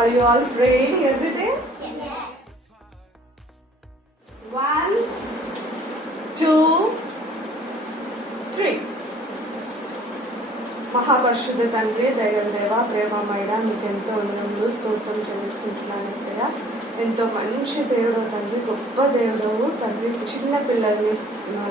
Are you all praying every day? Yes. 1, 2, 3. మహాపరిశుద్ధ తండ్రి, దైవదేవ, ప్రేమమైన మీకు ఎంతో వందనములు, స్తోత్రం చెల్లిస్తుంటున్నాను యేసయ్యా. ఎంతో మంచి దేవుడు తండ్రి, గొప్ప దేవుడు తండ్రి, చిన్న పిల్లల్ని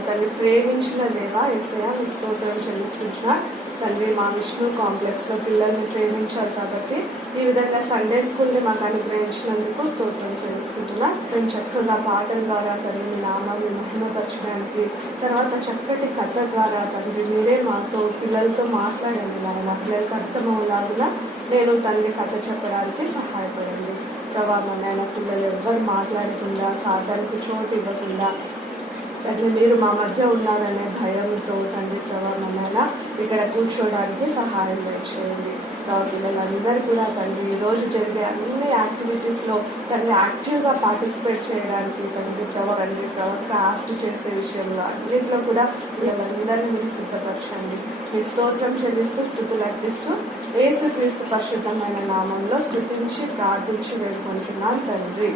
తండ్రి ప్రేమించిన దేవ యేసయ్యా, మీకు స్తోత్రం చెల్లిస్తుంటున్నా తండ్రి. మా విష్ణు కాంప్లెక్స్ లో పిల్లల్ని ప్రేమించారు కాబట్టి ఈ విధంగా సండే స్కూల్ని మాకు అనుగ్రహించినందుకు స్తోత్రం చెల్లిస్తుంటున్నా. మేము చక్కగా పాటల ద్వారా తండ్రి మీ నామాన్ని మహిమపరచడానికి, తర్వాత చక్కటి కథ ద్వారా తండ్రి మీరే మాతో పిల్లలతో మాట్లాడండి. నా పిల్లలకి అర్థమవులాగున నేను తండ్రి కథ చెప్పడానికి సహాయపడండి. ప్రభావం నాయన పిల్లలు ఎవ్వరు మాట్లాడకుండా, సాధారణకు చోటు ఇవ్వకుండా తండ్రి మీరు మా మధ్య ఉన్నారనే భయంతో తండ్రి ప్రభావం నాయన ఇక్కడ కూర్చోవడానికి సహాయం చేయండి. పిల్లలందరూ కూడా తండ్రి ఈరోజు జరిగే అన్ని యాక్టివిటీస్లో తండ్రి యాక్టివ్గా పార్టిసిపేట్ చేయడానికి తండ్రి క్రాఫ్ట్ చేసే విషయంలో అన్నింటిలో కూడా పిల్లలందరినీ మీరు సిద్ధపరచండి. మీ స్తోత్రం చెల్లిస్తూ స్తుతులు అర్పిస్తూ యేసుక్రీస్తు పరిశుద్ధమైన నామంలో స్తుతించి ప్రార్థించి వేడుకుంటున్నాను తండ్రి.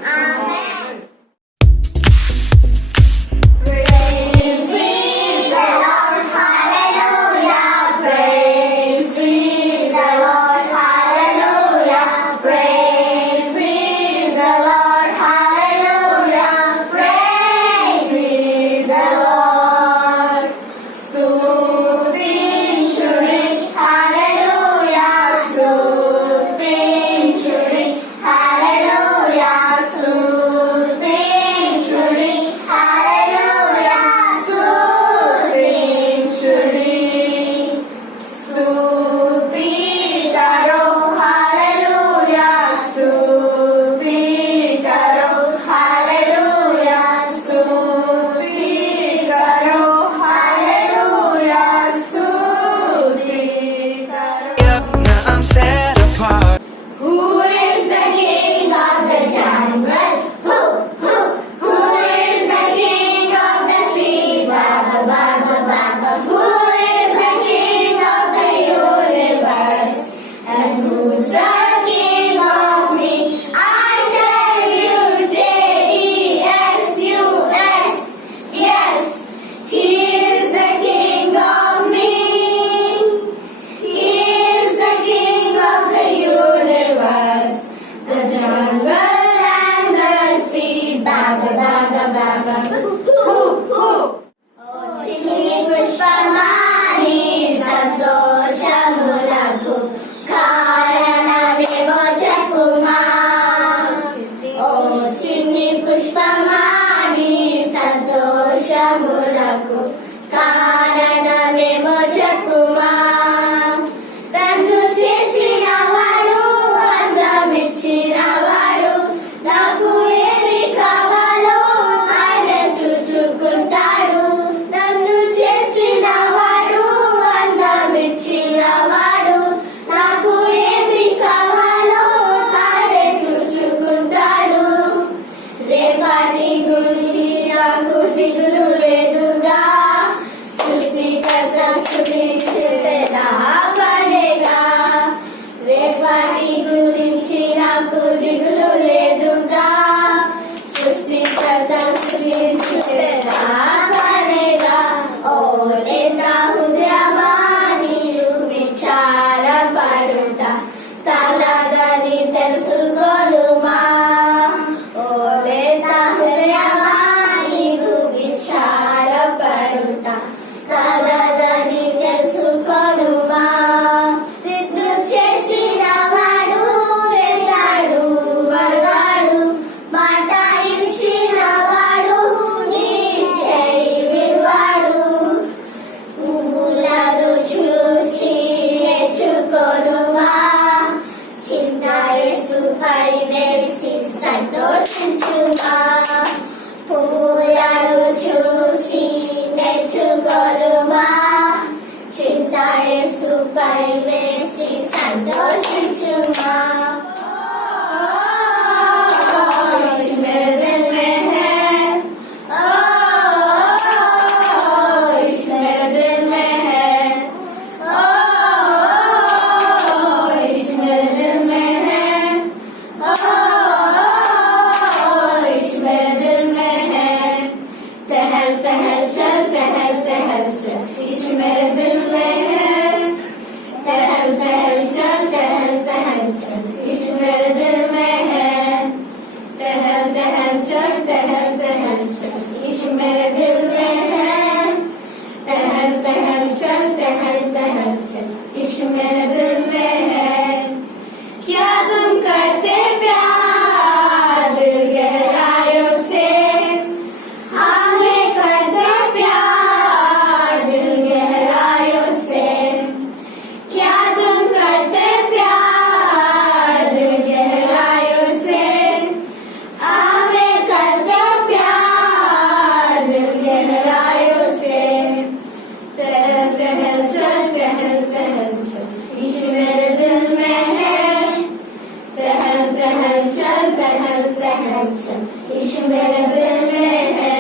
चल, यीशु मेरे दिल में है।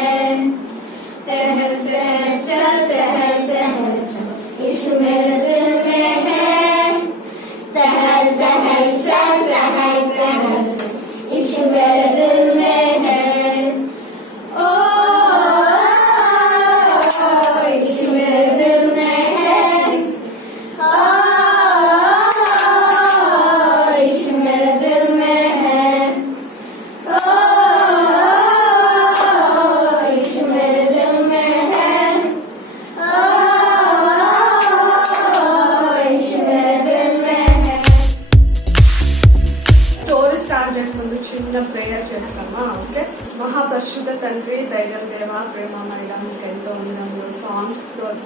टहल टहल चल, टहल टहल चल, यीशु मेरे दिल में है। टहल टहल चल, टहल टहल चल, यीशु मेरे दिल में है। ओ यीशु मेरे दिल में है। ओ यीशु मेरे दिल में है। ओ यीशु मेरे दिल में है। ओ यीशु मेरे दिल में है। స్టోరీ స్టార్ట్ చేయక ముందు చిన్న ప్రేయర్ చేస్తామా? ఓకే. మహాపరిశుద్ధ తండ్రి, దైవం దేవ, ప్రేమమయ, మీకు ఎంతో ఉన్నంలో సాంగ్స్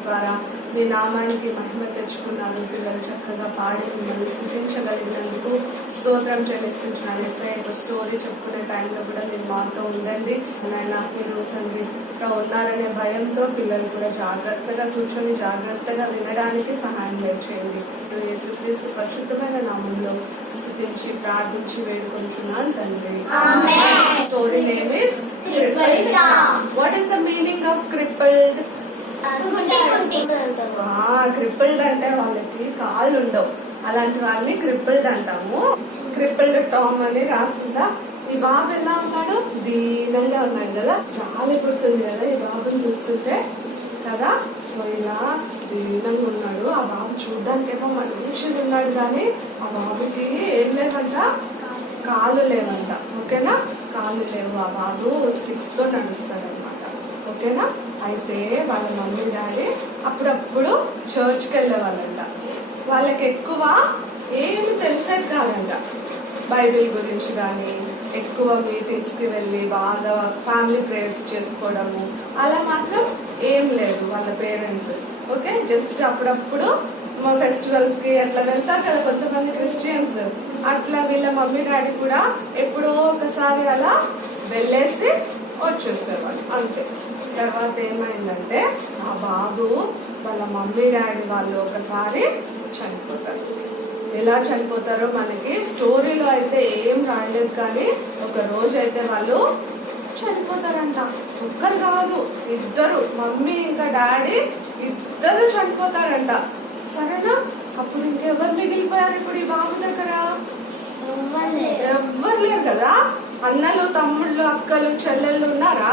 ద్వారా మీ నామానికి మహిమ తెచ్చుకున్నారు. పిల్లలు చక్కగా పాడి మిమ్మల్ని స్థుతించగలిగినందుకు స్తోత్రం చెల్లిస్తున్నాను. ఎస్ఐ స్టోరీ చెప్పుకునే టైంలో కూడా మీరు మాతో ఉండండి. నాయన మీరు తండ్రి ఉన్నారనే భయంతో పిల్లలు కూడా జాగ్రత్తగా కూర్చొని జాగ్రత్తగా వినడానికి సహాయం చేయండి. యేసుక్రీస్తు పరిశుద్ధమైన నామంలో స్థుతించి ప్రార్థించి వేడుకొంటున్నాను తండ్రి. Story name is Crippled. What is the meaning of క్రిప్పిల్డ్? క్రిప్పిల్డ్ అంటే వాళ్ళకి కాళ్ళు ఉండవు, అలాంటి వాళ్ళని క్రిప్పిల్డ్ అంటాము. క్రిప్పిల్డ్ టామ్ అని రాసిందా? ఈ బాబు ఎలా ఉన్నాడు? దీనంగా ఉన్నాడు కదా, చాలా పుడుతుంది కదా ఈ బాబుని చూస్తుంటే కదా. సో ఇలా దీనంగా ఉన్నాడు. ఆ బాబు చూడ్డానికి ఏమో మనిషిగా ఉన్నాడు, కానీ ఆ బాబుకి ఏం లేవంట, కాళ్ళు లేవంట. ఓకేనా? కాళ్ళు లేవు. ఆ బాబు స్టిక్స్ తో నడుస్తాడు అనమాట. ఓకేనా? అయితే వాళ్ళ మమ్మీ డాడీ అప్పుడప్పుడు చర్చ్కి వెళ్ళేవాళ్ళంట. వాళ్ళకి ఎక్కువ ఏమి తెలిసేది కాదంట బైబిల్ గురించి, కానీ ఎక్కువ మీటింగ్స్ కి వెళ్ళి బాగా ఫ్యామిలీ ప్రేయర్స్ చేసుకోవడము అలా మాత్రం ఏం లేదు వాళ్ళ పేరెంట్స్. ఓకే, జస్ట్ అప్పుడప్పుడు మా ఫెస్టివల్స్ కి అట్లా వెళ్తారు కదా కొంతమంది క్రిస్టియన్స్, అట్లా వీళ్ళ మమ్మీ డాడీ కూడా ఎప్పుడో ఒకసారి అలా వెళ్ళేసి వచ్చేసేవాళ్ళు అంతే. తర్వాత ఏమైందంటే ఆ బాబు వాళ్ళ మమ్మీ డాడీ వాళ్ళు ఒకసారి చనిపోతారు. ఎలా చనిపోతారో మనకి స్టోరీలో అయితే ఏం రాయలేదు, కానీ ఒక రోజు అయితే వాళ్ళు చనిపోతారంట. ఒక్కరు కాదు, ఇద్దరు, మమ్మీ ఇంకా డాడీ ఇద్దరు చనిపోతారంట. సరేనా? అప్పుడు ఇంకెవరు మిగిలిపోయారు ఇప్పుడు ఈ బాబు దగ్గర? ఎవ్వరు లేరు కదా. అన్నలు, తమ్ముళ్ళు, అక్కలు, చెల్లెళ్ళు ఉన్నారా?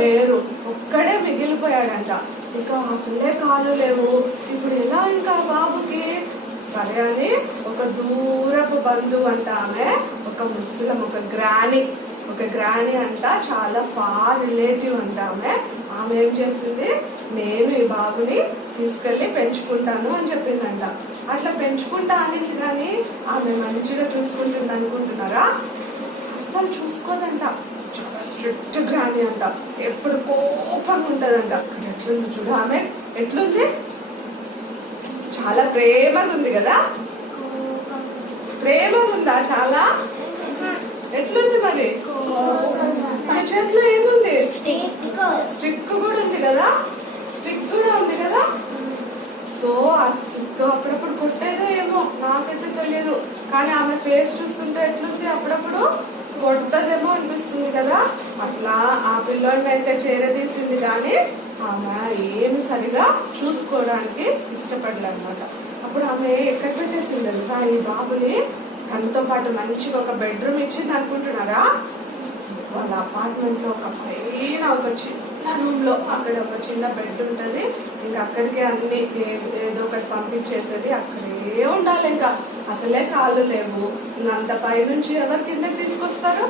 లేరు. ఒక్కడే మిగిలిపోయాడంట. ఇంకా అసలే కాళ్ళు లేవు. ఇప్పుడు ఎలా ఇంకా బాబుకి? సరే అని ఒక దూరపు బంధువు అంట, ఆమె ఒక ముస్లిం, ఒక గ్రాని అంట, చాలా ఫార్ రిలేటివ్ అంట ఆమె ఏం చేసింది, నేను ఈ బాబుని తీసుకెళ్లి పెంచుకుంటాను అని చెప్పిందంట. అట్లా పెంచుకుంటా అనింది, కానీ ఆమె మంచిగా చూసుకుంటుంది అనుకుంటున్నారా? అస్సలు చూసుకోదంట. చాలా స్ట్రిక్ట్ గ్రాని అంట, ఎప్పుడు కోపంగా ఉంటదంట. ఎట్లుంది చూడు ఆమె, ఎట్లుంది? చాలా ప్రేమగా ఉంది కదా. ప్రేమగా ఉందా చాలా? ఎట్లుంది మరి? ఆ చేతిలో ఏముంది? స్టిక్ కూడా ఉంది కదా. స్టిక్ కూడా ఉంది కదా. సో ఆ స్టిక్ తో అప్పుడప్పుడు కొట్టేదో ఏమో నాకైతే తెలియదు, కానీ ఆమె ఫేస్ చూస్తుంటే ఎట్లుంది, అప్పుడప్పుడు కొట్టదేమో అనిపిస్తుంది కదా. అట్లా ఆ పిల్లోడిని అయితే చేరదీసింది, కానీ ఆమె ఏమి సరిగా చూసుకోవడానికి ఇష్టపడలే అనమాట. అప్పుడు ఆమె ఎక్కడ పెట్టేసింది తెలుసా ఈ బాబుని? తనతో పాటు మంచిగా ఒక బెడ్రూమ్ ఇచ్చింది అనుకుంటున్నారా? వాళ్ళ అపార్ట్మెంట్ లో ఒక పైన ఒక చిన్న రూమ్ లో అక్కడ ఒక చిన్న బెడ్ ఉంటది. ఇంకా అక్కడికే అన్ని ఏదో ఒకటి పంపించేసేది, అక్కడే ఉండాలి. ఇంకా అసలే కాళ్ళు లేవు, అంత పై నుంచి ఎవరు కిందకి తీసుకొస్తారు?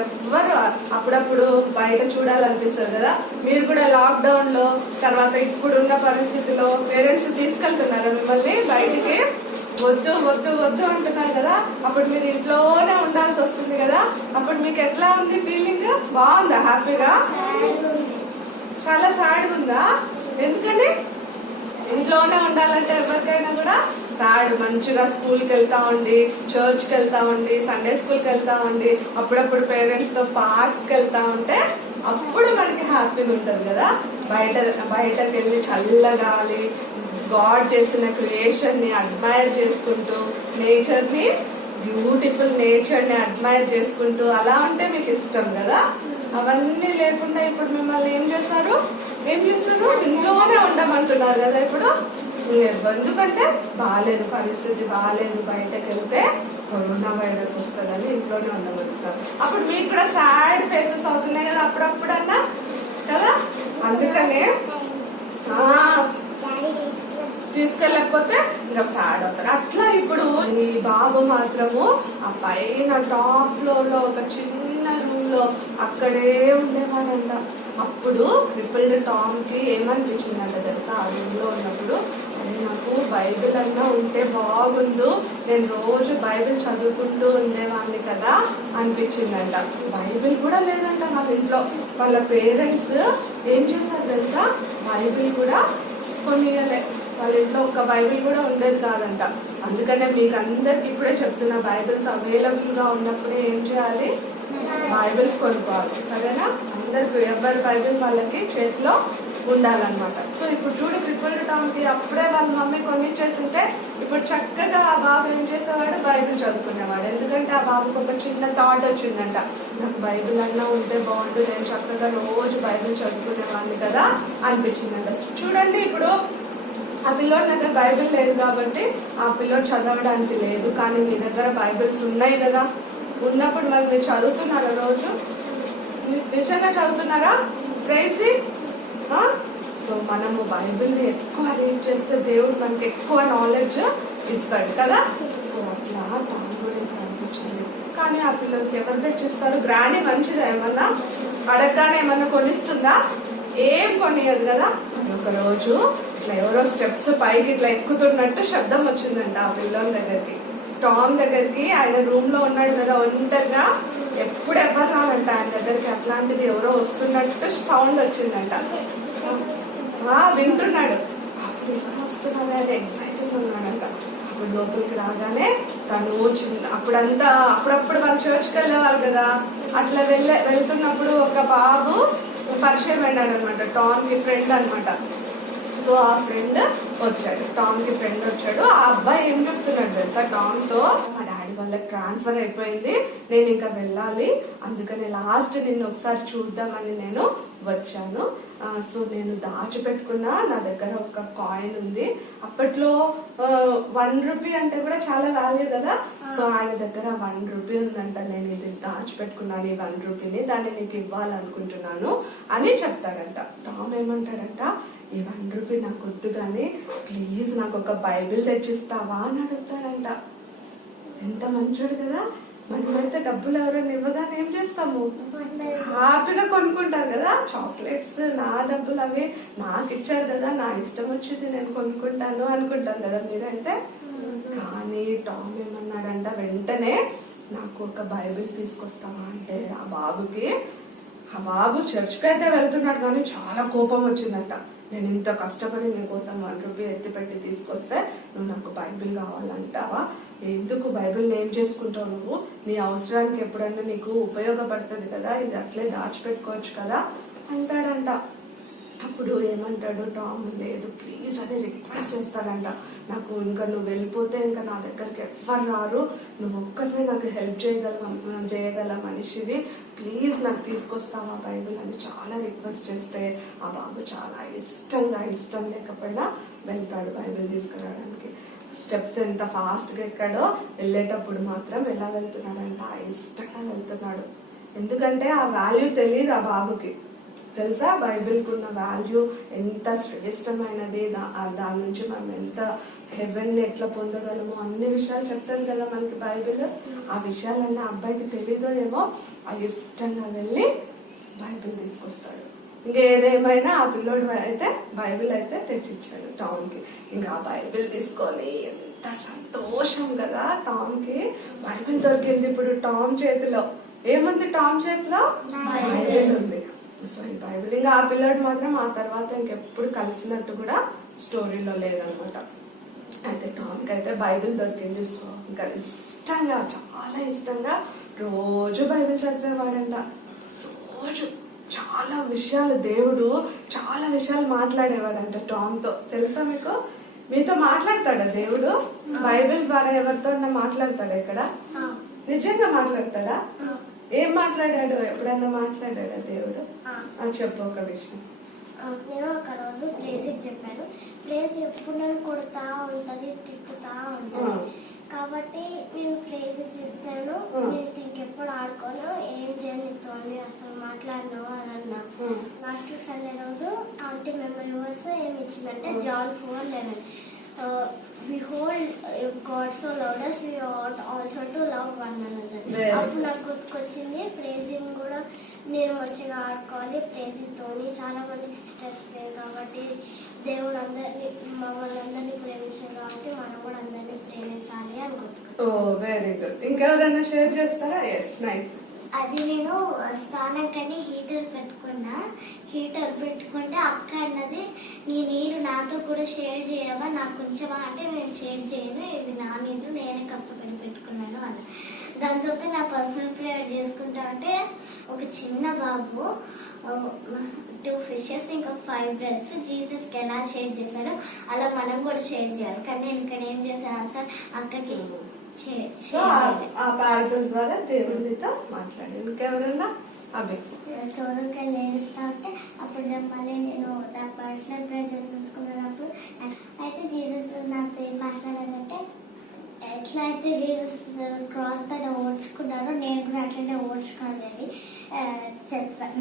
ఎవ్వరు. అప్పుడప్పుడు బయట చూడాలనిపిస్తుంది కదా. మీరు కూడా లాక్డౌన్ లో తర్వాత ఇప్పుడున్న పరిస్థితిలో పేరెంట్స్ తీసుకెళ్తున్నారా మిమ్మల్ని బయటికి? వద్దు వద్దు వద్దు అంటున్నారు కదా. అప్పుడు మీరు ఇంట్లోనే ఉండాల్సి వస్తుంది కదా. అప్పుడు మీకు ఎట్లా ఉంది ఫీలింగ్? బాగుందా? హ్యాపీగా? చాలా సాడ్ ఉందా? ఎందుకని? ఇంట్లోనే ఉండాలంటే ఎవరికైనా కూడా సాడ్. మంచిగా స్కూల్కి వెళ్తా ఉండి, చర్చ్కి వెళ్తా ఉండి, సండే స్కూల్కి వెళ్తా ఉండి, అప్పుడప్పుడు పేరెంట్స్ తో పార్క్స్కి వెళ్తా ఉంటే అప్పుడు మనకి హ్యాపీగా ఉంటుంది కదా. బయటకు వెళ్ళి చల్లగాలి, గాడ్ చేసిన క్రియేషన్ ని అడ్మైర్ చేసుకుంటూ, నేచర్ ని బ్యూటిఫుల్ నేచర్ ని అడ్మైర్ చేసుకుంటూ అలా ఉంటే మీకు ఇష్టం కదా. అవన్నీ లేకుండా ఇప్పుడు మిమ్మల్ని ఏం చేస్తారు ఇంట్లోనే ఉండమంటున్నారు కదా. ఇప్పుడు ఎందుకంటే బాగాలేదు, పరిస్థితి బాగాలేదు, బయటకు వెళ్తే కరోనా వైరస్ వస్తుందని ఇంట్లోనే ఉండమంటున్నారు. అప్పుడు మీకు కూడా సాడ్ ఫేసెస్ అవుతున్నాయి కదా అప్పుడప్పుడన్నా కదా. అందుకనే తీసుకెళ్ళకపోతే ఇంకా సాడ్ అవుతారు. అట్లా ఇప్పుడు ఈ బాబు మాత్రము ఆ పైన టాప్ ఫ్లోర్ లో ఒక చిన్న రూమ్ లో అక్కడే ఉండేవాడంట. అప్పుడు క్రిపిల్డ్ టామ్ కి ఏమనిపించిందంట తెలుసా, ఆ రూమ్ లో ఉన్నప్పుడు, అరే నాకు బైబిల్ అన్నా ఉంటే బాగుండు, నేను రోజు బైబిల్ చదువుకుంటూ ఉండేవాడిని కదా అనిపించిందంట. బైబిల్ కూడా లేదంట వాళ్ళ ఇంట్లో. వాళ్ళ పేరెంట్స్ ఏం చేశారు తెలుసా, బైబిల్ కూడా కొనియలే. వాళ్ళ ఇంట్లో ఒక్క బైబిల్ కూడా ఉండేది కాదంట. అందుకనే మీకు అందరికి ఇప్పుడే చెప్తున్నా, బైబిల్స్ అవైలబుల్ గా ఉన్నప్పుడే ఏం చేయాలి, బైబిల్స్ కొనుక్కోవాలి. సరేనా? అందరికి ఎవరి బైబిల్ వాళ్ళకి చేతిలో ఉండాలన్నమాట. సో ఇప్పుడు చూడు, క్రిపిల్డ్ టామ్ కి అప్పుడే వాళ్ళ మమ్మీ కొనిచ్చేసింటే ఇప్పుడు చక్కగా ఆ బాబు ఏం చేసేవాడు, బైబిల్ చదువుకునేవాడు. ఎందుకంటే ఆ బాబుకి ఒక చిన్న థాట్ వచ్చిందంట, నాకు బైబిల్ అన్నా ఉంటే బాగుండు, నేను చక్కగా రోజు బైబిల్ చదువుకునేవాడిని కదా అనిపించిందంట. చూడండి, ఇప్పుడు ఆ పిల్లోడి దగ్గర బైబిల్ లేదు కాబట్టి ఆ పిల్లోడు చదవడానికి లేదు, కానీ మీ దగ్గర బైబిల్స్ ఉన్నాయి కదా. ఉన్నప్పుడు మరి మీరు చదువుతున్నారా రోజు? నిజంగా చదువుతున్నారా? క్రేజీ. సో మనము బైబిల్ని ఎక్కువ రీడ్ చేస్తే దేవుడు మనకి ఎక్కువ నాలెడ్జ్ ఇస్తాడు కదా. సో అట్లా టామ్ కూడా అనిపించింది. కానీ ఆ పిల్లలకి ఎవరు తెచ్చిస్తారు? గ్రాండ్ మంచిదా, ఏమన్నా అడగగానే ఏమన్నా కొనిస్తుందా? ఏం కొనియదు కదా. ఒక రోజు ఇట్లా ఎవరో స్టెప్స్ పైకి ఇట్లా ఎక్కుతున్నట్టు శబ్దం వచ్చిందంట ఆ పిల్లోని దగ్గరికి, టామ్ దగ్గరికి. ఆయన రూమ్ లో ఉన్నాడు కదా ఒంటరిగా, ఎప్పుడు ఎవరు రాలంట ఆయన దగ్గరికి. అట్లాంటిది ఎవరో వస్తున్నట్టు సౌండ్ వచ్చిందంట. వింటున్నాడు. అప్పుడు ఎవరు వస్తున్నారు ఆయన ఎక్సైటింగ్ ఉన్నాడంట. అప్పుడు లోపలికి రాగానే తను అప్పుడప్పుడు వాళ్ళు చర్చ్కి వెళ్ళేవాళ్ళు కదా, అట్లా వెళ్తున్నప్పుడు ఒక బాబు పరిచయం అయినాడు అనమాట, టామ్ కి ఫ్రెండ్ అనమాట. సో ఆ ఫ్రెండ్ వచ్చాడు, టామ్ కి ఫ్రెండ్ వచ్చాడు. ఆ అబ్బాయి ఏం చెప్తున్నాడు తెలుసా టామ్ తో, మా డాడీ వాళ్ళకి ట్రాన్స్ఫర్ అయిపోయింది, నేను ఇంకా వెళ్ళాలి, అందుకని లాస్ట్ నిన్ను ఒకసారి చూద్దామని నేను వచ్చాను. సో నేను దాచిపెట్టుకున్నా, నా దగ్గర ఒక కాయిన్ ఉంది, అప్పట్లో 1 రూపీ అంటే కూడా చాలా వాల్యూ కదా. సో ఆయన దగ్గర 1 రూపీ ఉందంట, నేను ఇది దాచిపెట్టుకున్నాను ఈ 1 రూపీని, దాన్ని నీకు ఇవ్వాలనుకుంటున్నాను అని చెప్తాడంట. టామ్ ఏమంటాడంట, ఈ 1 రూపీ నాకు వద్దు కానీ ప్లీజ్ నాకు ఒక బైబిల్ తెచ్చిస్తావా అని అడుగుతాడంట. ఎంత మంచోడు కదా. మనమైతే డబ్బులు ఎవరైనా ఇవ్వగానే ఏం చేస్తాము, హ్యాపీగా కొనుక్కుంటారు కదా. చాక్లెట్స్ నా డబ్బులు, అవి నాకు ఇచ్చారు కదా, నా ఇష్టం వచ్చింది నేను కొనుక్కుంటాను అనుకుంటాను కదా మీరైతే. కానీ టామ్ ఏమన్నాడంట, వెంటనే నాకు ఒక బైబిల్ తీసుకొస్తావా అంటే ఆ బాబు చర్చ్కి అయితే వెళ్తున్నాడు కానీ చాలా కోపం వచ్చిందంట. నేను ఇంత కష్టపడి నీ కోసం 1 రూపీ ఎత్తిపెట్టి తీసుకొస్తే నువ్వు నాకు బైబిల్ కావాలంటావా? ఎందుకు బైబిల్ ఏం చేసుకుంటావు నువ్వు? నీ అవసరానికి ఎప్పుడన్నా నీకు ఉపయోగపడుతుంది కదా, ఇది అట్లే దాచిపెట్టుకోవచ్చు కదా అంటాడంట. అప్పుడు ఏమంటాడు టామ్, లేదు ప్లీజ్ అని రిక్వెస్ట్ చేస్తాడంట. నాకు ఇంకా నువ్వు వెళ్ళిపోతే ఇంకా నా దగ్గరికి ఎవ్వరు రారు, నువ్వు ఒక్కరివే నాకు హెల్ప్ చేయగల మనిషివి, ప్లీజ్ నాకు తీసుకొస్తావా బైబిల్ అని చాలా రిక్వెస్ట్ చేస్తే ఆ బాబు చాలా ఇష్టం లేకపోయినా వెళ్తాడు బైబిల్ తీసుకురావడానికి. స్టెప్స్ ఎంత ఫాస్ట్ గా ఎక్కాడో, వెళ్ళేటప్పుడు మాత్రం ఎలా వెళ్తున్నాడంట, ఇష్టంగా వెళ్తున్నాడు. ఎందుకంటే ఆ వాల్యూ తెలియదు ఆ బాబుకి, తెలుసా బైబిల్ కున్న వాల్యూ ఎంత శ్రేష్టమైనది, దాని నుంచి మనం ఎంత హెవెన్ ఎట్లా పొందగలమో అన్ని విషయాలు చెప్తాను కదా మనకి బైబిల్. ఆ విషయాలన్నీ అబ్బాయికి తెలీదో ఏమో, ఆ ఇష్టంగా వెళ్ళి బైబిల్ తీసుకొస్తాడు. ఇంకా ఏదేమైనా ఆ పిల్లోడు అయితే బైబిల్ అయితే తెచ్చిచ్చాడు టామ్ కి. ఇంకా ఆ బైబిల్ తీసుకొని ఎంత సంతోషం కదా టామ్ కి, బైబిల్ దొరికింది. ఇప్పుడు టామ్ చేతిలో ఏముంది, టామ్ చేతిలో బైబిల్ ఉంది. సో ఈ బైబిల్ ఇంకా ఆ పిల్లోడు మాత్రం ఆ తర్వాత ఇంకెప్పుడు కలిసినట్టు కూడా స్టోరీలో లేదనమాట. అయితే టామ్ కి అయితే బైబిల్ దొరికింది. సో ఇంకా చాలా ఇష్టంగా రోజు బైబిల్ చదివేవాడంట. రోజు దేవుడు చాలా విషయాలు మాట్లాడేవాడంట టామ్ తో, తెలుసా మీకు? మీతో మాట్లాడతాడా దేవుడు? బైబిల్ ద్వారా ఎవరితో మాట్లాడతాడా? ఇక్కడ నిజంగా మాట్లాడతాడా? ఏం మాట్లాడాడు? ఎప్పుడన్నా మాట్లాడాడా దేవుడు? చెప్పు ఒక విషయం. నేను ఒక రోజు ప్లేస్ చెప్పాను. ప్లేస్ ఎప్పుడు నన్ను కొడతా ఉంటది, తిప్పుతా ఉంటది. కాబట్టి నేను ప్లేస్ చెప్పాను, నేను ఇంకెప్పుడు ఆడుకోను, ఏం చేయనితో అని అసలు మాట్లాడను అని అన్నా. లాస్ట్ సండే రోజు ఆంటీ మెమరీ వర్స్ ఏమి ఇచ్చిందంటే John 4:11. Behold, if God so loved us, we ought also to love one another. అప్పుడు నాకు గుర్తుకొచ్చింది ప్రేజింగ్ కూడా నేను మంచిగా ఆడుకోవాలి. ప్రేజింగ్తోని చాలా మందికి సిస్టర్స్ లేరు కాబట్టి దేవుడు అందరినీ మమ్మల్ని అందరినీ ప్రేమించారు కాబట్టి మనం కూడా అందరినీ ప్రేమించాలి అని గుర్తుకొచ్చింది. Oh very good. ఇంకెవరైనా షేర్ చేస్తారా? Yes, nice. అది నేను స్నానంకని హీటర్ పెట్టుకున్నా. హీటర్ పెట్టుకుంటే అక్క అన్నది, నీ నీరు నాతో కూడా షేర్ చేయవా, నాకు కొంచెమా అంటే నేను షేర్ చేయను, ఇది నా నీరు నేనే కష్టపడి పెట్టుకున్నాను అన్న. దాని తర్వాత నా పర్సనల్ ప్రేయర్ చేసుకుంటా అంటే ఒక చిన్న బాబు 2 ఫిషెస్ ఇంకా 5 బ్రెడ్స్ జీసస్ కి ఎలా షేర్ చేశాడో అలా మనం కూడా షేర్ చేయాలి. కానీ నేను ఇక్కడ ఏం చేశాను సార్, అక్కకి ఆ పాడటం ద్వారా దేవుడితో మాట్లాడి. ఇంకెవరన్నా? అవి స్టోర్కి నేర్స్తా ఉంటే అప్పుడు మళ్ళీ నేను నా పర్సనల్ ప్రేయర్ చేసుకున్నప్పుడు అయితే జీసస్ నాకు ఏం మాట్లాడాలంటే, ఎట్లా అయితే జీసస్ క్రాస్ పైన ఓడ్చుకున్నారో నేను కూడా అట్లనే ఓడ్చుకోవాలని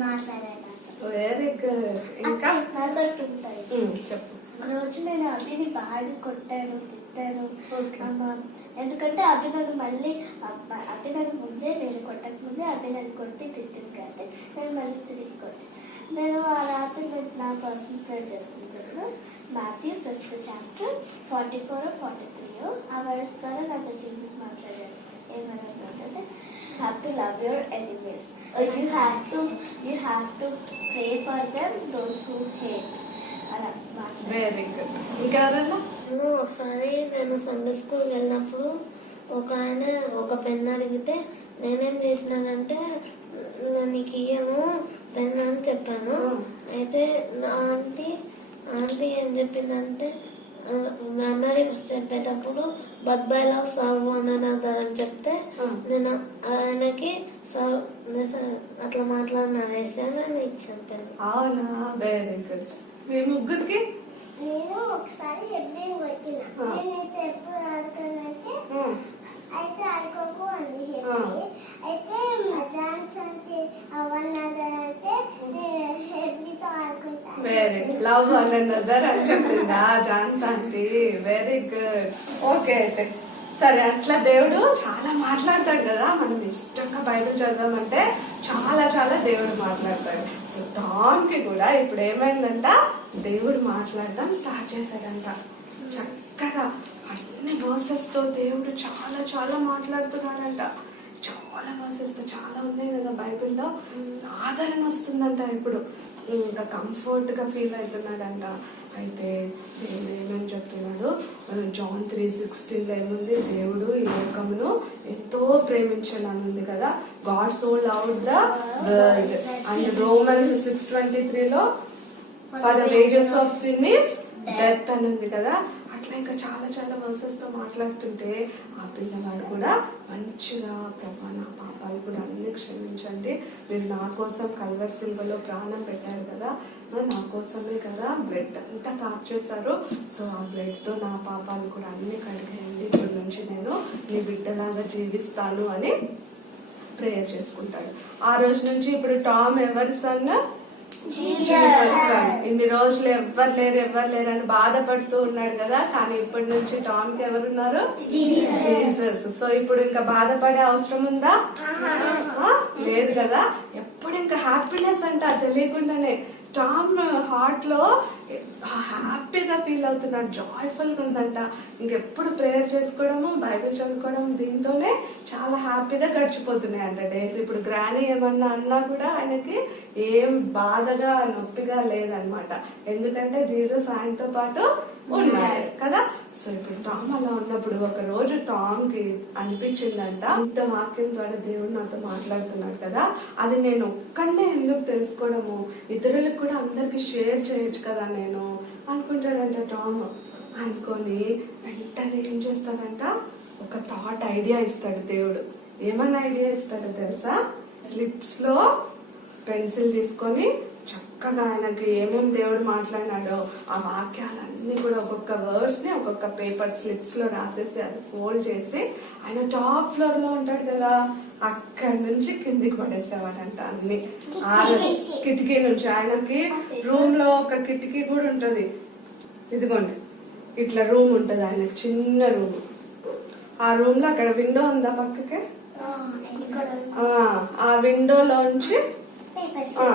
మాట్లాడాను. Very good. ఇంకా చెప్పు. రోజు నేను అభిని బాగా కొట్టాను, తిట్టాను. ఎందుకంటే అభినన్ను మళ్ళీ అభినన్ను ముందే నేను కొట్టక ముందే అభినన్ను కొట్టి తిట్టింది కాబట్టి నేను మళ్ళీ తిరిగి కొట్టి నేను ఆ రాత్రి నా పర్సనల్ ప్రేయర్ చేసుకుంటున్నాను. Matthew 5th chapter 44-43 ఆ వర్డ్స్ ద్వారా నాతో జీసస్ మాట్లాడారు. ఏమన్నారంటే, have to love your enemies. You have to pray for them, those who hate. Very good. ఇంకెవరన్నా? ఒకసారి నేను సండే స్కూల్కి వెళ్ళినప్పుడు ఒక ఆయన ఒక పెన్ అడిగితే నేనేం చేసినానంటే, నీకు ఇయ్యను పెన్ అని చెప్పాను. అయితే ఆంటీ ఏం చెప్పిందంటే, మెమరీ చెప్పేటప్పుడు బట్ బై లవ్ సర్వ్ అని చెప్తే నేను ఆయనకి అట్లా మాట్లాడిన ఇచ్చాను పెన్. అవునా? Very good. మీ ముగ్గురికి? నేను ఒకసారి హెడ్లైన్ కొట్టినా. నేనైతే ఎప్పుడు ఆడుకున్నానంటే అయితే ఆడుకోకు అంది హెడ్లీ. అయితే డాన్స్ అంటే అవన్నదంటే హెడ్లీతో ఆడుకుంటాను. వెరీ లవ్ అనదర్ అని చెప్పిందా డాన్స్ అంటే? Very good. ఓకే. అయితే సరే, అట్లా దేవుడు చాలా మాట్లాడతాడు కదా. మనం ఇష్టంగా బైబిల్ చదవమంటే చాలా చాలా దేవుడు మాట్లాడతాడు. సో టామ్ కి కూడా ఇప్పుడు ఏమైందంట, దేవుడు మాట్లాడడం స్టార్ట్ చేశాడంట. చక్కగా అన్ని వర్సెస్ తో దేవుడు చాలా చాలా మాట్లాడుతున్నాడంట. చాలా వర్సెస్ తో చాలా ఉన్నాయి కదా బైబిల్లో. ఆదరణ వస్తుందంట. ఇప్పుడు ఇంకా కంఫర్ట్ గా ఫీల్ అవుతున్నాడంట. అయితే దేవుడు ఏమని చెప్తున్నాడు, John 3:16 ఏముంది, దేవుడు ఈ లోకమును ఎంతో ప్రేమించాలని కదా. God so loved the world. And Romans 6:23 for the wages of sin is death అని ఉంది కదా. అట్లా ఇంకా చాలా చాలా వర్సెస్ తో మాట్లాడుతుంటే ఆ పిల్లవాడు కూడా మంచిగా, ప్రభా నా పాపాలు కూడా అన్ని క్షమించండి, మీరు నా కోసం కల్వరి సిలువలో ప్రాణం పెట్టారు కదా, నా కోసమే కదా బ్లడ్ అంతా కాప్ చేశారు. సో ఆ బ్లడ్ తో నా పాపాలు కూడా అన్ని కడిగేయండి, ఇప్పటి నుంచి నేను నీ బిడ్డలాగా జీవిస్తాను అని ప్రేయర్ చేసుకుంటాడు. ఆ రోజు నుంచి ఇప్పుడు టామ్ ఎవరి సన్? ఇన్ని రోజులు ఎవ్వరు లేరు అని బాధపడుతూ ఉన్నాడు కదా. కానీ ఇప్పటి నుంచి టామ్ కి ఎవరున్నారు? జీసస్. సో ఇప్పుడు ఇంకా బాధపడే అవసరం ఉందా? లేదు కదా. ఎప్పుడు ఇంకా హ్యాపీనెస్ అంట, తెలియకుండానే టామ్ హార్ట్ లో హ్యాపీగా ఫీల్ అవుతున్నాడు, జాయ్ఫుల్ గా ఉందంట. ఇంకెప్పుడు ప్రేయర్ చేసుకోవడము, బైబిల్ చదువుకోవడం, దీంతోనే చాలా హ్యాపీగా గడిచిపోతున్నాయి అంట డేస్. ఇప్పుడు గ్రానీ ఏమన్నా అన్నా కూడా ఆయనకి ఏం బాధగా నొప్పిగా లేదనమాట. ఎందుకంటే జీసస్ ఆయనతో పాటు ఉన్నాడు కదా. సో ఇప్పుడు టామ్ అలా ఉన్నప్పుడు ఒక రోజు టామ్ కి అనిపించిందంట, ఇంత వాక్యం ద్వారా దేవుడు నాతో మాట్లాడుతున్నాడు కదా, అది నేను ఒక్కడే ఎందుకు తెలుసుకోవడము, ఇతరులకు కూడా అందరికి షేర్ చేయొచ్చు కదా నేను అనుకుంటాడంట టామ్. అనుకొని వెంటనే ఏం చేస్తాడంట, ఒక థాట్ ఐడియా ఇస్తాడు దేవుడు. ఏమన్నా ఐడియా ఇస్తాడో తెలుసా? స్లిప్స్ లో పెన్సిల్ తీసుకొని చక్కగా ఆయనకి ఏమేమి దేవుడు మాట్లాడినాడో ఆ వాక్యాలన్నీ కూడా ఒక్కొక్క వర్డ్స్ ని ఒక్కొక్క పేపర్ స్లిప్స్ లో రాసేసి అది ఫోల్డ్ చేసి ఆయన టాప్ ఫ్లోర్ లో ఉంటాడు కదా, అక్కడి నుంచి కిందికి పడేసేవాడంట అన్ని. కిటికీ నుంచి ఆయనకి రూమ్ లో ఒక కిటికీ కూడా ఉంటది. ఇదిగోండి ఇట్లా రూమ్ ఉంటది ఆయనకి, చిన్న రూమ్. ఆ రూమ్ లో అక్కడ విండో ఉందా పక్కకే, ఆ విండోలోంచి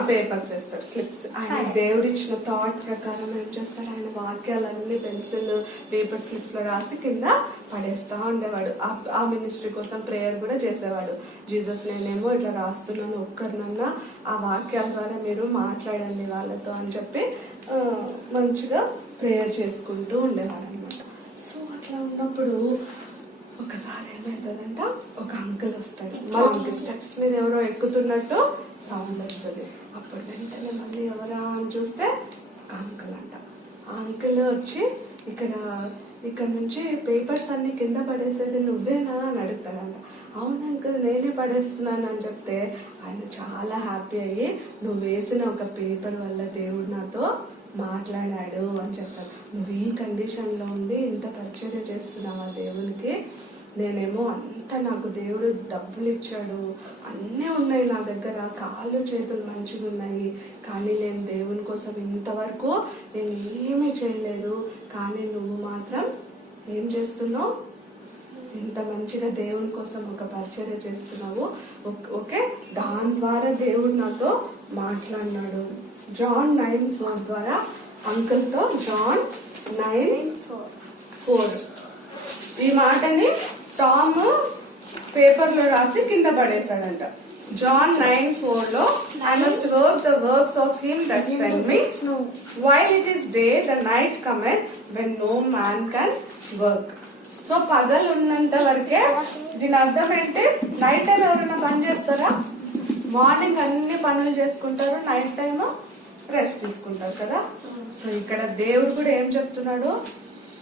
పేపర్స్ వేస్తాడు, స్లిప్స్. ఆయన దేవుడిచ్చిన థాట్ ప్రకారం ఏం చేస్తాడు, ఆయన వాక్యాలన్నీ పెన్సిల్ పేపర్ స్లిప్స్ లో రాసి కింద పడేస్తా ఉండేవాడు. ఆ మినిస్ట్రీ కోసం ప్రేయర్ కూడా చేసేవాడు. జీసస్ నేనేమో ఇట్లా రాస్తున్నాను, ఒక్కరినన్నా ఆ వాక్యాల ద్వారా మీరు మాట్లాడండి వాళ్ళతో అని చెప్పి మంచిగా ప్రేయర్ చేసుకుంటూ ఉండేవాడు అనమాట. సో అట్లా ఉన్నప్పుడు ఒకసారి ఏమవుతుందంట, ఒక అంకుల్ వస్తాడు. మనకి స్టెప్స్ మీద ఎవరో ఎక్కుతున్నట్టు సౌండ్ వస్తుంది. అప్పుడు వెంటనే మళ్ళీ ఎవరా అని చూస్తే ఒక అంకుల్ అంట. ఆ అంకుల్ వచ్చి ఇక్కడ నుంచి పేపర్స్ అన్ని కింద పడేసేది నువ్వేనా అని అడుగుతాడంట. అవును అంకుల్ నేనే పడేస్తున్నాను అని చెప్తే ఆయన చాలా హ్యాపీ అయ్యి, నువ్వు వేసిన ఒక పేపర్ వల్ల దేవుడు నాతో మాట్లాడాడు అని చెప్తాడు. నువ్వు ఈ కండిషన్ లో ఉండి ఇంత పరిచర్య చేస్తున్నావా దేవునికి, నేనేమో అంత నాకు దేవుడు డబ్బులు ఇచ్చాడు, అన్నీ ఉన్నాయి నా దగ్గర, కాళ్ళు చేతులు మంచిగా ఉన్నాయి, కానీ నేను దేవుని కోసం ఇంతవరకు నేను ఏమీ చేయలేదు. కానీ నువ్వు మాత్రం ఏం చేస్తున్నావు, ఇంత మంచిగా దేవుని కోసం ఒక పరిచర్య చేస్తున్నావు. ఓకే, దాని ద్వారా దేవుడు నాతో మాట్లాడినాడు. జాన్ 9:4 ద్వారా అంకుల్ తో జాన్ 9:4 ఈ మాటని టామ్ పేపర్ లో రాసి కింద పడేశాడంట. జాన్ 9:4 లో I must work the works of him that send me while it is day the night cometh when no man can work. So పగలు ఉన్నంత వరకే, దీని అర్థం ఏంటి, నైట్ టైం ఎవరైనా పని చేస్తారా? మార్నింగ్ అన్ని పనులు చేసుకుంటారు, నైట్ టైమ్ రెస్ట్ తీసుకుంటారు కదా. సో ఇక్కడ దేవుడు కూడా ఏం చెప్తున్నాడు,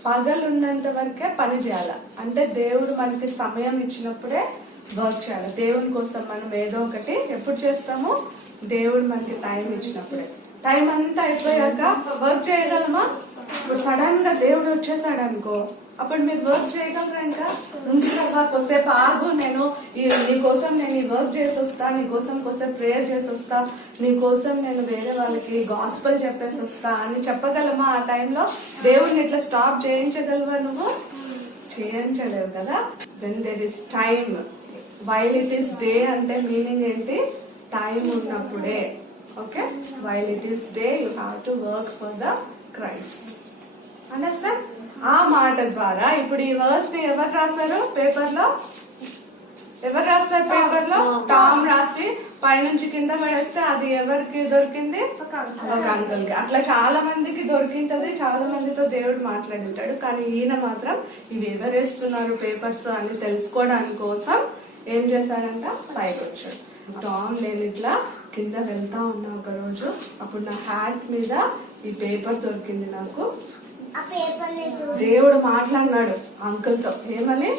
పగలు ఉన్నంత వరకే పని చేయాల. అంటే దేవుడు మనకి సమయం ఇచ్చినప్పుడే వర్క్ చేయాలి. దేవుని కోసం మనం ఏదో ఒకటి ఎప్పుడు చేస్తామో, దేవుడు మనకి టైం ఇచ్చినప్పుడే. టైం అంతా అయిపోయాక వర్క్ చేయగలమా? ఇప్పుడు సడన్ గా దేవుడు వచ్చేసాడు అనుకో, అప్పుడు మీరు వర్క్ చేయగలరా? ఇంకా ఉంటారా? కొద్దిసేపు ఆగు, నేను నీకోసం నేను ఈ వర్క్ చేసి వస్తా, నీకోసం కొద్దిసేపు ప్రేయర్ చేసి వస్తా, నీకోసం నేను వేరే వాళ్ళకి గాస్పెల్ చెప్పేసి వస్తా అని చెప్పగలమా? ఆ టైంలో దేవుడిని ఇట్లా స్టాప్ చేయించగలవా? నువ్వు చేయించలేవు కదా. When there is time, while it is day అంటే మీనింగ్ ఏంటి, టైం ఉన్నప్పుడే. Okay, while it is day you have to work for the Christ. Understand? ఆ మాట ద్వారా ఇప్పుడు ఈ వర్స్ ని ఎవరు రాశారు పేపర్ లో? ఎవరు రాస్తారు పేపర్ లో? టామ్ రాసి పైనుంచి కింద పడేస్తే అది ఎవరికి దొరికింది? ఒక అంకుల్ కి. అట్లా చాలా మందికి దొరికింటది, చాలా మందితో దేవుడు మాట్లాడింటాడు. కానీ ఈయన మాత్రం ఇవి ఎవరు వేస్తున్నారు పేపర్స్ అని తెలుసుకోవడానికి కోసం ఏం చేశాడంట, పైకి వచ్చాడు. టామ్ నేను ఇట్లా కింద వెళ్తా ఉన్నా ఒక రోజు, అప్పుడు నా హ్యాట్ మీద ఈ పేపర్ దొరికింది నాకు. దేవుడు మాట్లాడినాడు అంకుల్ తో, ఏమని,